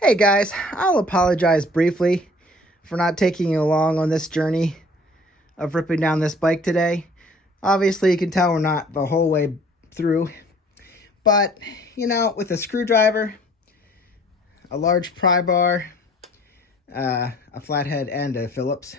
Hey guys, I'll apologize briefly for not taking you along on this journey of ripping down this bike today. Obviously, you can tell we're not the whole way through, but you know, with a screwdriver, a large pry bar, a flathead, and a Phillips,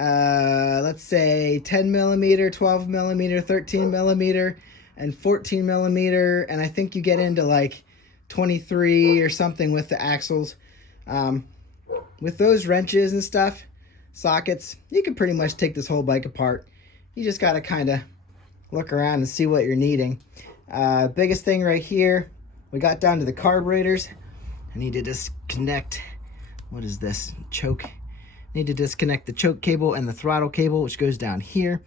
let's say 10 millimeter, 12 millimeter, 13 millimeter, and 14 millimeter, and I think you get into like 23 or something with the axles. With those wrenches and stuff, sockets, you can pretty much take this whole bike apart. You just got to kind of look around and see what you're needing. Biggest thing right here, we got down to the carburetors. I need to disconnect, what is this, choke? Need to disconnect the choke cable and the throttle cable, which goes down here.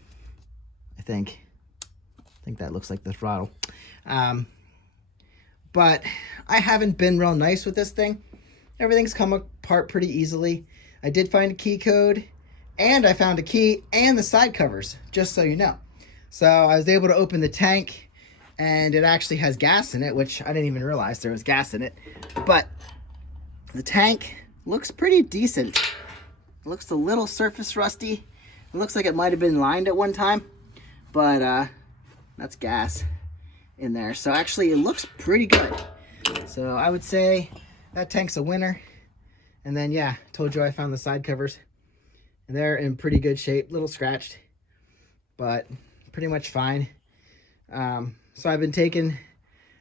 I think that looks like the throttle. But I haven't been real nice with this thing. Everything's come apart pretty easily. I did find a key code, and I found a key and the side covers, just so you know. So I was able to open the tank, and it actually has gas in it, which I didn't even realize there was gas in it. But the tank looks pretty decent. It looks a little surface rusty. It looks like it might have been lined at one time, but that's gas in there. So actually it looks pretty good. So I would say that tank's a winner. And then yeah, told you I found the side covers, and they're in pretty good shape, little scratched, but pretty much fine. So I've been taking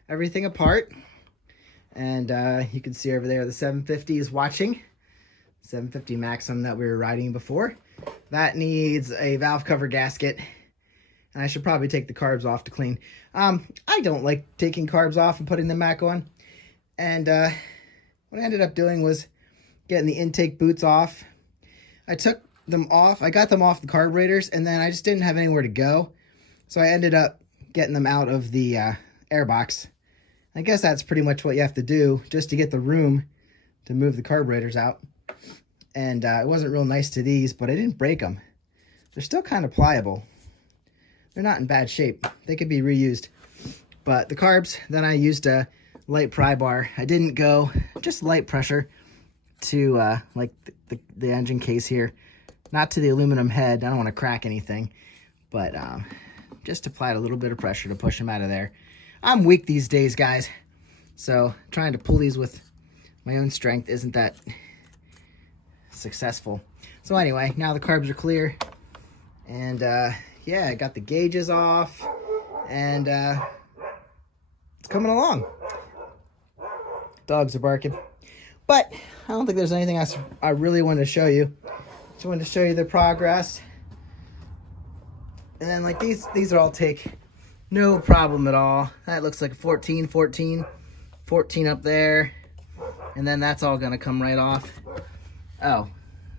everything apart, and you can see over there the 750 is watching. 750 Maxim that we were riding before. That needs a valve cover gasket, and I should probably take the carbs off to clean. I don't like taking carbs off and putting them back on. And what I ended up doing was getting the intake boots off. I took them off. I got them off the carburetors, and then I just didn't have anywhere to go. So I ended up getting them out of the airbox. I guess that's pretty much what you have to do just to get the room to move the carburetors out. And it wasn't real nice to these, but I didn't break them. They're still kind of pliable. They're not in bad shape. They could be reused. But the carbs, then I used a light pry bar. I didn't go just light pressure to like the engine case here. Not to the aluminum head. I don't want to crack anything. But just applied a little bit of pressure to push them out of there. I'm weak these days, guys. So trying to pull these with my own strength isn't that successful. So anyway, now the carbs are clear. And yeah, I got the gauges off, and it's coming along. Dogs are barking. But I don't think there's anything else I really wanted to show you. Just wanted to show you the progress. And then like these are all take no problem at all. That looks like a 14, 14, 14 up there. And then that's all gonna come right off. Oh,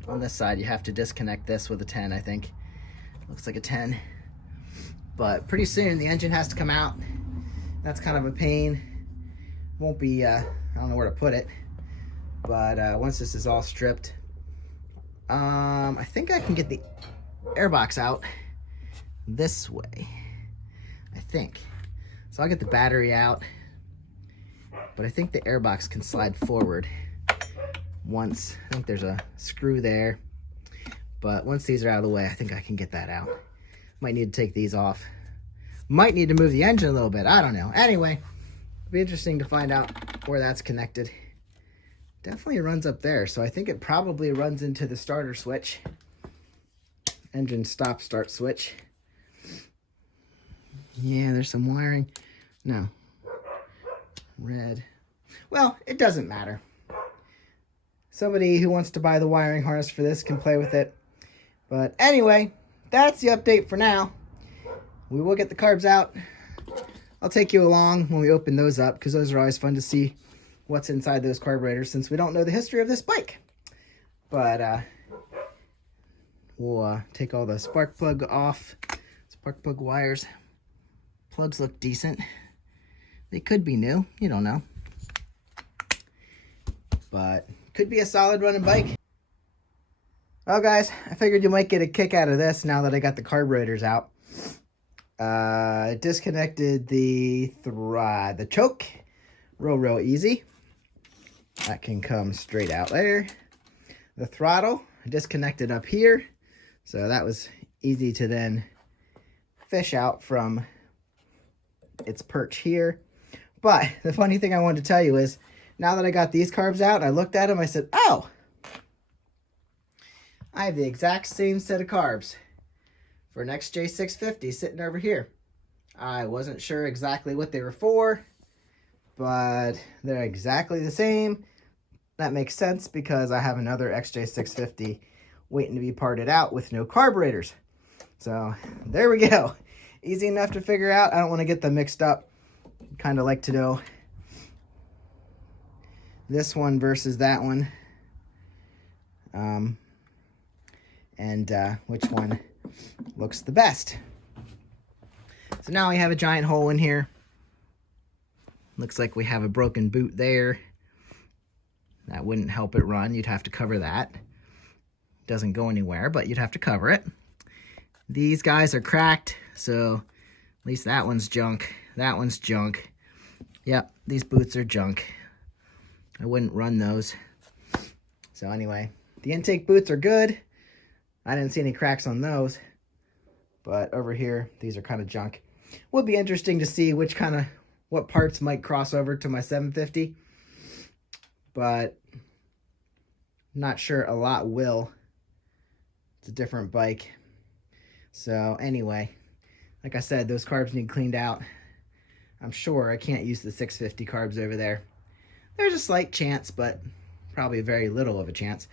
on this side you have to disconnect this with a 10, I think. Looks like a 10. But pretty soon the engine has to come out. That's kind of a pain. Won't be, I don't know where to put it. But once this is all stripped, I think I can get the airbox out this way. I think. So I'll get the battery out. But I think the airbox can slide forward once. I think there's a screw there. But once these are out of the way, I think I can get that out. Might need to take these off. Might need to move the engine a little bit. I don't know. Anyway, it'll be interesting to find out where that's connected. Definitely runs up there. So I think it probably runs into the starter switch. Engine stop start switch. Yeah, there's some wiring. No. Red. Well, it doesn't matter. Somebody who wants to buy the wiring harness for this can play with it. But anyway, that's the update for now. We will get the carbs out. I'll take you along when we open those up, because those are always fun to see what's inside those carburetors, since we don't know the history of this bike. But we'll take all the spark plug off. Spark plug wires. Plugs look decent. They could be new. You don't know. But could be a solid running bike. Well, guys, I figured you might get a kick out of this now that I got the carburetors out. Disconnected the choke real easy. That can come straight out there. The throttle, I disconnected up here. So that was easy to then fish out from its perch here. But the funny thing I wanted to tell you is, now that I got these carbs out, I looked at them, I said, oh, I have the exact same set of carbs for an XJ650 sitting over here. I wasn't sure exactly what they were for, but they're exactly the same. That makes sense because I have another XJ650 waiting to be parted out with no carburetors. So there we go. Easy enough to figure out. I don't want to get them mixed up. Kind of like to know this one versus that one. And which one looks the best. So now we have a giant hole in here. Looks like we have a broken boot there. That wouldn't help it run. You'd have to cover that. Doesn't go anywhere, but you'd have to cover it. These guys are cracked, so at least that one's junk. That one's junk. Yep, these boots are junk. I wouldn't run those. So anyway, the intake boots are good. I didn't see any cracks on those. But over here, these are kind of junk. Would be interesting to see what parts might cross over to my 750. But not sure a lot will. It's a different bike. So anyway, like I said, those carbs need cleaned out. I'm sure I can't use the 650 carbs over there. There's a slight chance, but probably very little of a chance.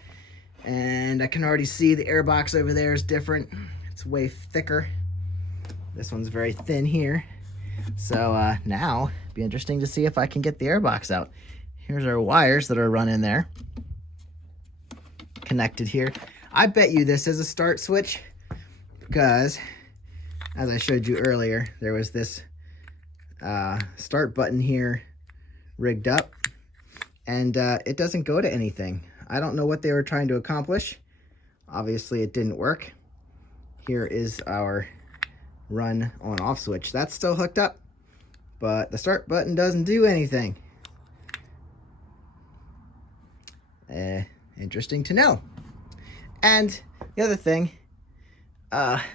And I can already see the airbox over there is different. It's way thicker. This one's very thin here. So now, it'd be interesting to see if I can get the airbox out. Here's our wires that are running there. Connected here. I bet you this is a start switch because, as I showed you earlier, there was this start button here rigged up, and it doesn't go to anything. I don't know what they were trying to accomplish. Obviously, it didn't work. Here is our run on off switch. That's still hooked up, but the start button doesn't do anything. Interesting to know. And the other thing,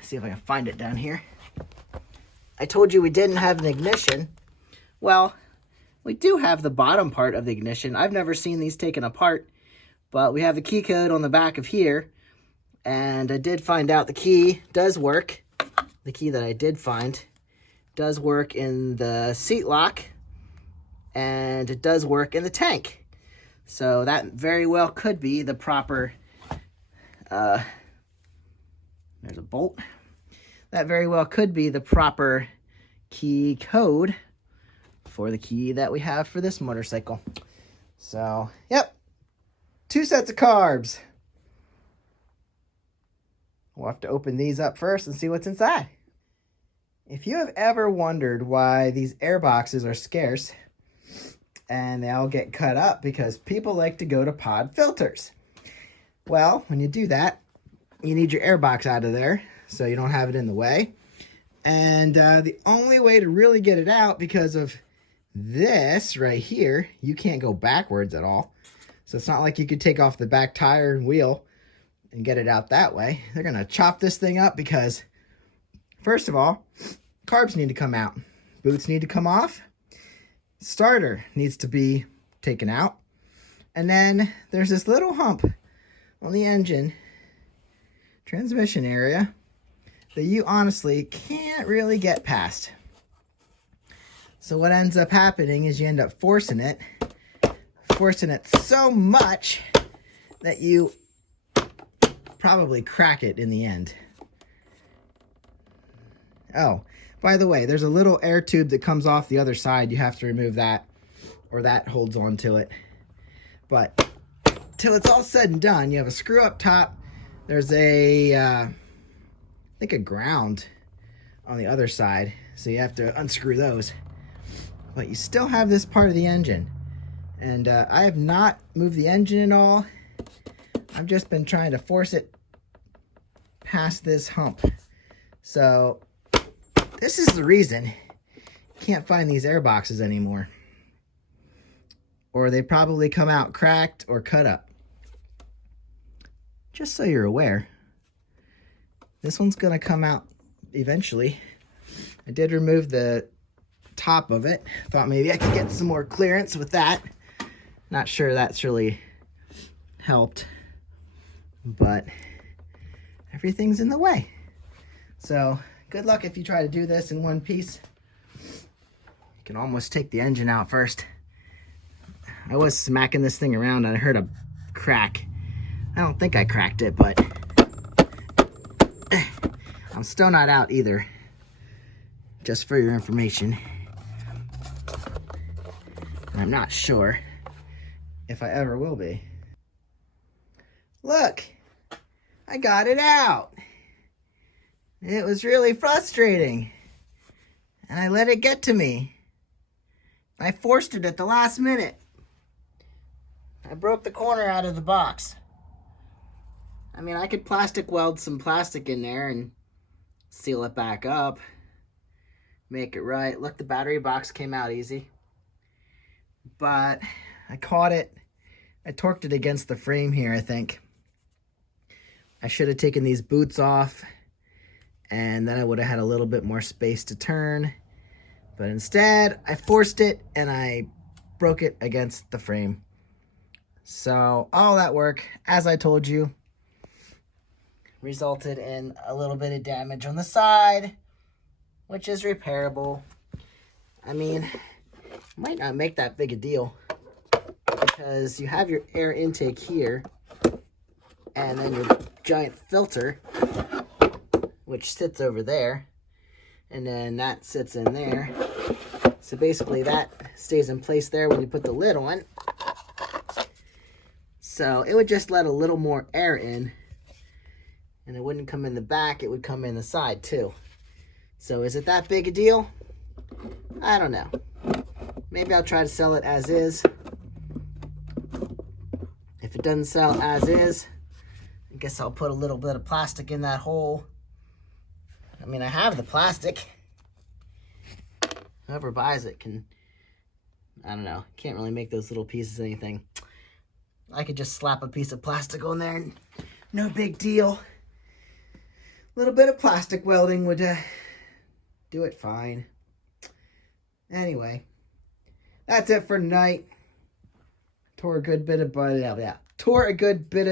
see if I can find it down here. I told you we didn't have an ignition. Well, we do have the bottom part of the ignition. I've never seen these taken apart, but we have the key code on the back of here. And I did find out the key does work. The key that I did find does work in the seat lock, and it does work in the tank. So that very well could be the proper, there's a bolt. That very well could be the proper key code for the key that we have for this motorcycle. So, yep, 2 sets of carbs. We'll have to open these up first and see what's inside. If you have ever wondered why these airboxes are scarce and they all get cut up because people like to go to pod filters. Well, when you do that, you need your airbox out of there so you don't have it in the way. And the only way to really get it out, because of this right here, you can't go backwards at all. So it's not like you could take off the back tire and wheel and get it out that way. They're going to chop this thing up because, first of all, carbs need to come out. Boots need to come off. Starter needs to be taken out. And then there's this little hump on the engine transmission area that you honestly can't really get past. So what ends up happening is you end up forcing it so much that you probably crack it in the end. Oh, by the way, there's a little air tube that comes off the other side. You have to remove that, or that holds on to it. But till it's all said and done, you have a screw up top. There's a, I think a ground on the other side. So you have to unscrew those. But you still have this part of the engine. And I have not moved the engine at all. I've just been trying to force it past this hump. So this is the reason you can't find these airboxes anymore. or they probably come out cracked or cut up. Just so you're aware, this one's gonna come out eventually. I did remove the top of it. Thought maybe I could get some more clearance with that. Not sure that's really helped, but everything's in the way. So good luck if you try to do this in one piece. You can almost take the engine out first. I was smacking this thing around and I heard a crack. I don't think I cracked it, but I'm still not out either. Just for your information. And I'm not sure if I ever will be. Look, I got it out. It was really frustrating. And I let it get to me. I forced it at the last minute. I broke the corner out of the box. I mean, I could plastic weld some plastic in there and seal it back up. Make it right. Look, the battery box came out easy. But I caught it. I torqued it against the frame here, I think. I should have taken these boots off, and then I would have had a little bit more space to turn. But instead, I forced it, and I broke it against the frame. So all that work, as I told you, resulted in a little bit of damage on the side, which is repairable. I mean, it might not make that big a deal because you have your air intake here and then your giant filter, which sits over there, and then that sits in there. So basically that stays in place there when you put the lid on. So it would just let a little more air in, and it wouldn't come in the back, it would come in the side too. So is it that big a deal? I don't know. Maybe I'll try to sell it as is. If it doesn't sell as is, I guess I'll put a little bit of plastic in that hole. I mean, I have the plastic. Whoever buys it can, I don't know, can't really make those little pieces anything. I could just slap a piece of plastic on there and no big deal. A little bit of plastic welding would do it fine. Anyway, that's it for tonight. Tore a good bit of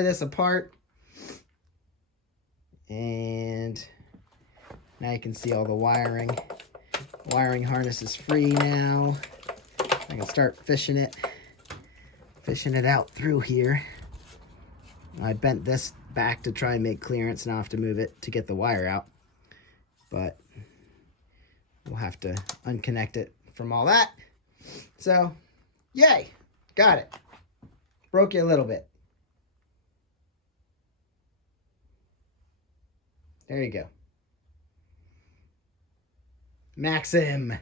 this apart. And now you can see all the wiring. Wiring harness is free now. I can start fishing it out through here. I bent this back to try and make clearance. Now I have to move it to get the wire out. But we'll have to unconnect it from all that. So, yay, got it. Broke you a little bit. There you go. Maxim.